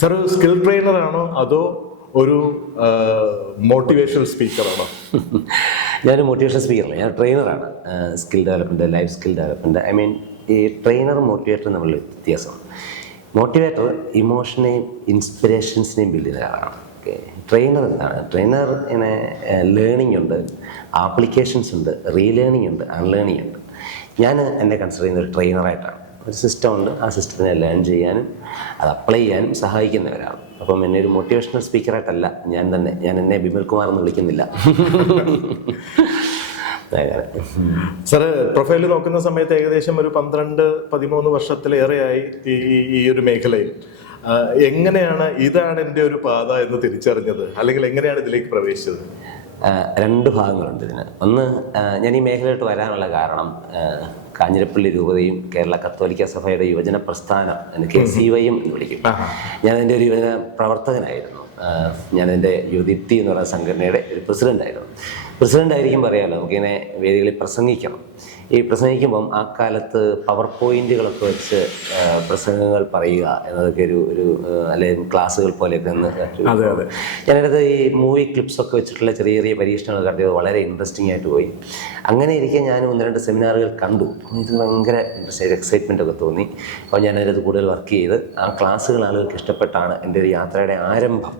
Sir ഒരു skill trainer ആണോ അതോ ഒരു മോട്ടിവേഷണൽ സ്പീക്കറാണോ? ഞാനൊരു മോട്ടിവേഷൻ സ്പീക്കറല്ല, ഞാൻ ട്രെയിനറാണ്. Skill development, life skill development. I mean ഈ ട്രെയിനറും മോട്ടിവേറ്ററും തമ്മിലുള്ള വ്യത്യാസമാണ്. മോട്ടിവേറ്റർ ഇമോഷനെയും ഇൻസ്പിറേഷൻസിനെയും ബിൽഡ് ചെയ്യുന്ന ഒരാളാണ്. ട്രെയിനർ എന്താണ്? ട്രെയിനർ ഇങ്ങനെ ലേണിംഗ് ഉണ്ട്, ആപ്ലിക്കേഷൻസ് ഉണ്ട്, റീലേണിംഗ് ഉണ്ട്, അൺലേണിംഗ് ഉണ്ട്. ഞാൻ എന്നെ കൺസിഡർ ചെയ്യുന്ന ഒരു ട്രെയിനറായിട്ടാണ്. ഒരു സിസ്റ്റം ഉണ്ട്, ആ സിസ്റ്റത്തിനെ ലേൺ ചെയ്യാനും അത് അപ്ലൈ ചെയ്യാനും സഹായിക്കുന്ന ഒരാൾ. അപ്പം എന്നെ ഒരു മോട്ടിവേഷണൽ സ്പീക്കറായിട്ടല്ല ഞാൻ എന്നെ ബിമൽ കുമാർ എന്ന് വിളിക്കുന്നില്ല. സാറ് പ്രൊഫൈൽ നോക്കുന്ന സമയത്ത് ഏകദേശം ഒരു 12-13 വർഷത്തിലേറെയായി ഈ ഒരു മേഖലയിൽ. എങ്ങനെയാണ് ഇതാണ് എൻ്റെ ഒരു പാത എന്ന് തിരിച്ചറിഞ്ഞത്, അല്ലെങ്കിൽ എങ്ങനെയാണ് ഇതിലേക്ക് പ്രവേശിച്ചത്? രണ്ട് ഭാഗങ്ങളുണ്ട് ഇതിന്. ഒന്ന്, ഞാൻ ഈ മേഖലയിലോട്ട് വരാനുള്ള കാരണം കാഞ്ഞിരപ്പള്ളി രൂപതയും കേരള കത്തോലിക്ക സഭയുടെ യുവജന പ്രസ്ഥാനം, KCY എന്ന് വിളിക്കും. ഞാനതിൻ്റെ ഒരു യുവജന പ്രവർത്തകനായിരുന്നു. ഞാനതിൻ്റെ യുവദീപ്തി എന്ന് പറയുന്ന സംഘടനയുടെ ഒരു പ്രസിഡൻ്റായിരിക്കും. അറിയാമല്ലോ, നമുക്കിങ്ങനെ വേദികളിൽ പ്രസംഗിക്കണം. ഈ പ്രസംഗിക്കുമ്പം ആ കാലത്ത് പവർ പോയിന്റുകളൊക്കെ വെച്ച് പ്രസംഗങ്ങൾ പറയുക എന്നതൊക്കെ ഒരു അല്ലെങ്കിൽ ക്ലാസ്സുകൾ പോലെയൊക്കെ ഞാനടുത്ത് ഈ മൂവി ക്ലിപ്സൊക്കെ വെച്ചിട്ടുള്ള ചെറിയ ചെറിയ പരീക്ഷണങ്ങൾ കണ്ടത് വളരെ ഇൻട്രസ്റ്റിംഗ് ആയിട്ട് പോയി. അങ്ങനെ ഇരിക്കെ ഞാൻ 1-2 സെമിനാറുകൾ കണ്ടു. ഇത് ഭയങ്കര എക്സൈറ്റ്മെൻ്റ് ഒക്കെ തോന്നി. അപ്പോൾ ഞാനതിനകത്ത് കൂടുതൽ വർക്ക് ചെയ്ത് ആ ക്ലാസ്സുകൾ ആളുകൾക്ക് ഇഷ്ടപ്പെട്ടാണ് എൻ്റെ ഒരു യാത്രയുടെ ആരംഭം.